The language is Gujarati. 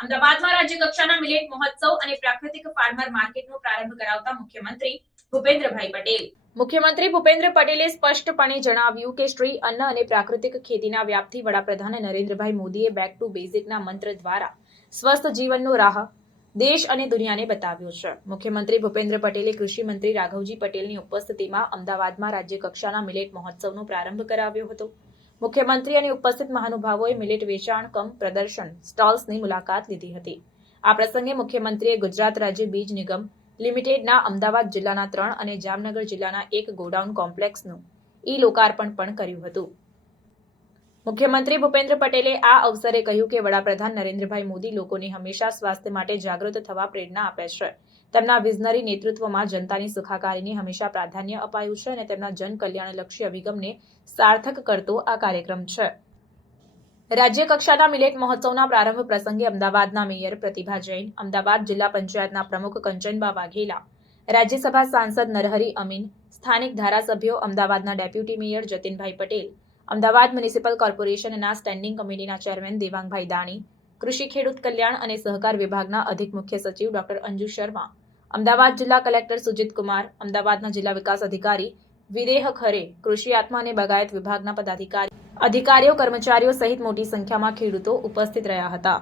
અમદાવાદમાં રાજ્ય કક્ષાના મિલેટ મહોત્સવ અને પ્રાકૃતિક ફાર્મર માર્કેટનો પ્રારંભ કરાવતા મુખ્યમંત્રી ભૂપેન્દ્રભાઈ પટેલ. મુખ્યમંત્રી ભૂપેન્દ્ર પટેલે સ્પષ્ટપણે જણાવ્યું કે શ્રી અન્ન અને પ્રાકૃતિક ખેતીના વ્યાપથી વડાપ્રધાન નરેન્દ્રભાઈ મોદીએ બેક ટુ બેઝિકના મંત્ર દ્વારા સ્વસ્થ જીવનનો રાહ દેશ અને દુનિયાને બતાવ્યો છે. મુખ્યમંત્રી ભૂપેન્દ્ર પટેલે કૃષિ મંત્રી રાઘવજી પટેલની ઉપસ્થિતિમાં અમદાવાદમાં રાજ્ય કક્ષાના મિલેટ મહોત્સવનો પ્રારંભ કરાવ્યો હતો. મુખ્યમંત્રી અને ઉપસ્થિત મહાનુભાવોએ મિલેટ વેચાણ પ્રદર્શન સ્ટોલ્સની મુલાકાત લીધી હતી. આ પ્રસંગે મુખ્યમંત્રીએ ગુજરાત રાજ્ય બીજ નિગમ લિમિટેડના અમદાવાદ જિલ્લાના 3 અને જામનગર જિલ્લાના 1 ગોડાઉન કોમ્પ્લેક્સનું લોકાર્પણ પણ કર્યું હતું. મુખ્યમંત્રી ભૂપેન્દ્ર પટેલે આ અવસરે કહ્યું કે વડાપ્રધાન નરેન્દ્રભાઈ મોદી લોકોને હંમેશા સ્વાસ્થ્ય માટે જાગૃત થવા પ્રેરણા આપે છે. તેમના વિઝનરી નેતૃત્વમાં જનતાની સુખાકારીને હંમેશા પ્રાધાન્ય અપાયું છે અને તેમના જનકલ્યાણલક્ષી અભિગમને સાર્થક કરતો આ કાર્યક્રમ છે. રાજ્ય કક્ષાના મિલેટ મહોત્સવના પ્રારંભ પ્રસંગે અમદાવાદના મેયર પ્રતિભા જૈન, અમદાવાદ જિલ્લા પંચાયતના પ્રમુખ કંચનબા વાઘેલા, રાજ્યસભા સાંસદ નરહરી અમીન, સ્થાનિક ધારાસભ્યો, અમદાવાદના ડેપ્યુટી મેયર જતીનભાઈ પટેલ, અમદાવાદ મ્યુનિસિપલ કોર્પોરેશનના સ્ટેન્ડિંગ કમિટીના ચેરમેન દેવાંગભાઈ દાણી, કૃષિ ખેડૂત કલ્યાણ અને સહકાર વિભાગના અધિક મુખ્ય સચિવ ડોક્ટર અંજુ શર્મા, અમદાવાદ જિલ્લા કલેક્ટર સુજીત કુમાર, અમદાવાદના જિલ્લા વિકાસ અધિકારી વિદેહ ખરે, કૃષિ આત્મા અને બાગાયત વિભાગના પદાધિકારીઓ, કર્મચારીઓ સહિત મોટી સંખ્યામાં ખેડૂતો ઉપસ્થિત રહ્યા હતા.